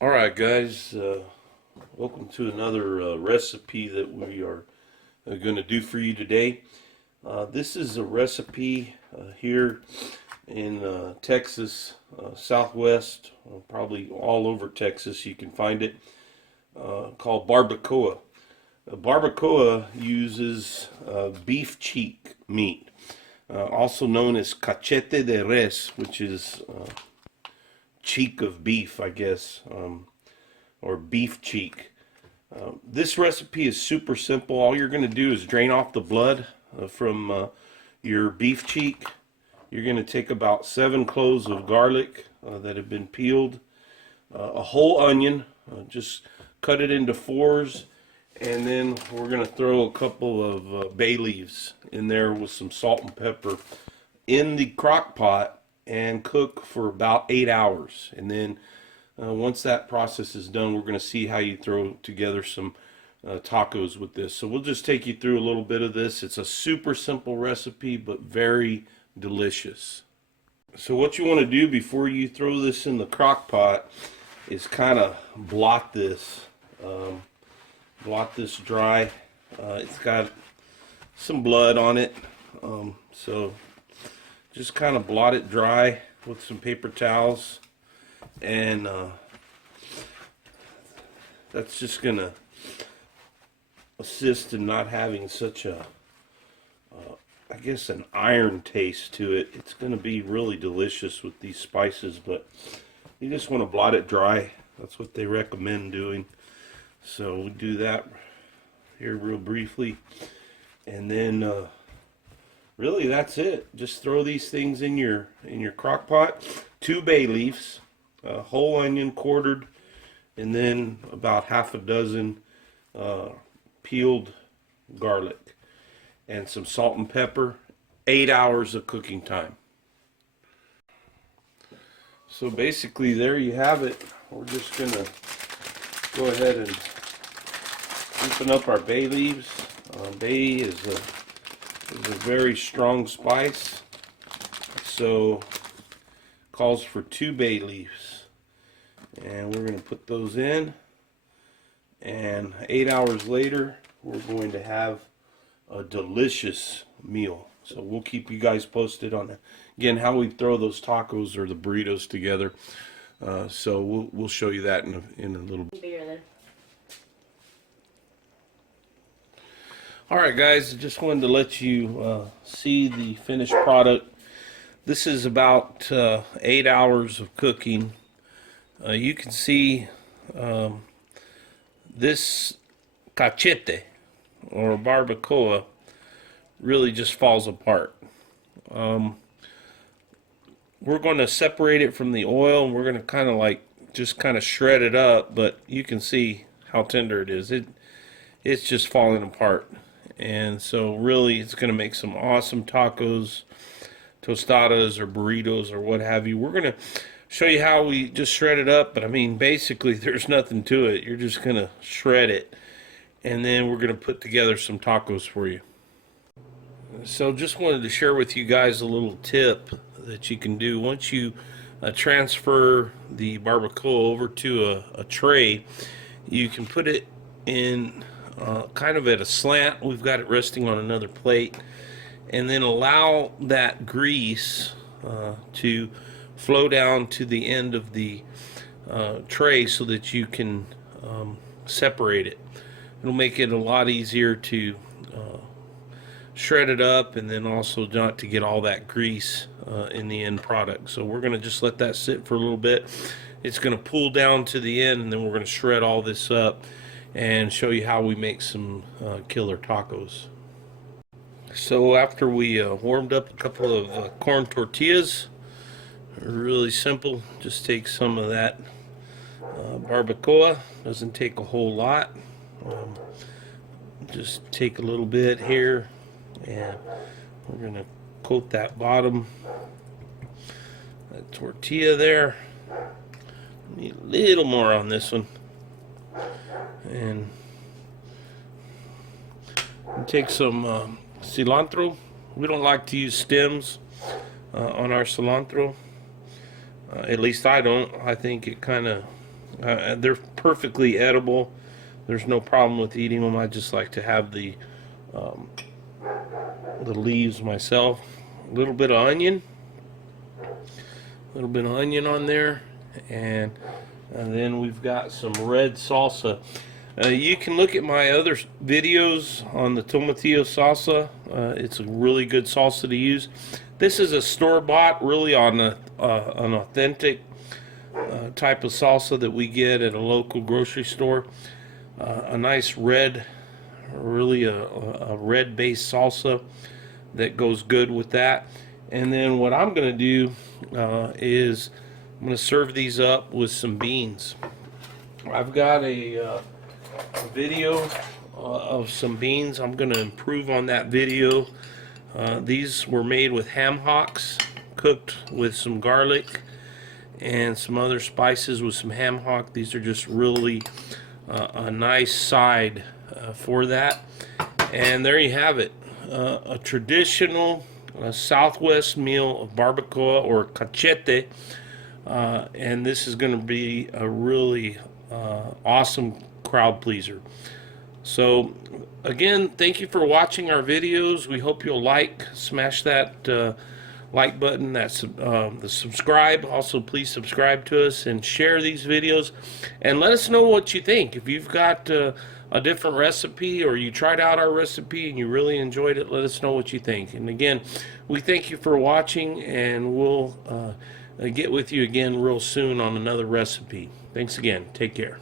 Alright guys, welcome to another recipe that we are going to do for you today. This is a recipe here in Texas, Southwest, probably all over Texas you can find it, called barbacoa. Barbacoa uses beef cheek meat, also known as cachete de res, which is cheek of beef, I guess, or beef cheek. This recipe is super simple. All you're going to do is drain off the blood from your beef cheek. You're going to take about 7 cloves of garlic that have been peeled, a whole onion, just cut it into fours, and then we're going to throw a couple of bay leaves in there with some salt and pepper in the crock pot and cook for about 8 hours. And then once that process is done, we're going to see how you throw together some tacos with this. So we'll just take you through a little bit of this. It's a super simple recipe, but very delicious. So what you want to do before you throw this in the crock pot is kind of blot this. Blot this dry. It's got some blood on it. So just kind of blot it dry with some paper towels, and that's just gonna assist in not having such a I guess an iron taste to it. It's gonna be really delicious with these spices, but you just want to blot it dry. That's what they recommend doing. So we do that here real briefly, and then really, that's it. Just throw these things in your crock pot. 2 bay leaves, a whole onion quartered, and then about half a dozen peeled garlic, and some salt and pepper. 8 hours of cooking time. So basically, there you have it. We're just gonna go ahead and open up our bay leaves. Bay is a very strong spice, so calls for 2 bay leaves, and we're going to put those in, and 8 hours later we're going to have a delicious meal. So we'll keep you guys posted on again how we throw those tacos or the burritos together. So we'll show you that in a little bit. Alright guys, just wanted to let you see the finished product. This is about 8 hours of cooking. You can see this cachete or barbacoa really just falls apart. We're going to separate it from the oil, and we're going to kind of just kind of shred it up, but you can see how tender it is. It's just falling apart. And so really it's going to make some awesome tacos, tostadas, or burritos, or what have you. We're going to show you how we just shred it up, but I mean basically there's nothing to it. You're just going to shred it, and then we're going to put together some tacos for you. So just wanted to share with you guys a little tip that you can do. Once you transfer the barbacoa over to a tray, you can put it in kind of at a slant. We've got it resting on another plate, and then allow that grease to flow down to the end of the tray so that you can separate it. It'll make it a lot easier to shred it up, and then also not to get all that grease in the end product. So we're going to just let that sit for a little bit. It's going to pull down to the end, and then we're going to shred all this up and show you how we make some killer tacos. So after we warmed up a couple of corn tortillas, really simple, just take some of that barbacoa. Doesn't take a whole lot. Just take a little bit here, and we're going to coat that bottom, that tortilla there. Need a little more on this one. And take some cilantro. We don't like to use stems on our cilantro. At least I don't. I think it kind of They're perfectly edible. There's no problem with eating them. I just like to have um, the leaves myself. A little bit of onion, on there, and then we've got some red salsa. You can look at my other videos on the tomatillo salsa. It's a really good salsa to use. This is a store-bought, really on an authentic type of salsa that we get at a local grocery store. A nice red, really a red-based salsa that goes good with that. And then what I'm going to do is I'm going to serve these up with some beans. I've got a video of some beans. I'm going to improve on that video. These were made with ham hocks, cooked with some garlic and some other spices with some ham hock. These are just really a nice side for that. And there you have it, a traditional Southwest meal of barbacoa or cachete. And this is going to be a really awesome crowd pleaser. So again, thank you for watching our videos. We hope you'll smash that like button, the subscribe. Also, please subscribe to us and share these videos, and let us know what you think. If you've got a different recipe, or you tried out our recipe and you really enjoyed it, let us know what you think. And again, we thank you for watching, and we'll get with you again real soon on another recipe. Thanks again. Take care.